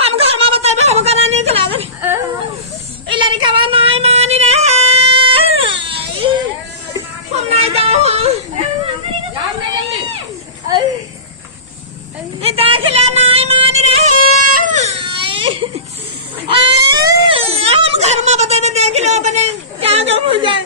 हम घर में बताए हम करा नहीं खिला दे लड़का बा नहीं मान रहा हम नहीं जाओ नहीं दाखिला नहीं मान रहा हम घर में बताए देख लो अपने क्या करूं जाए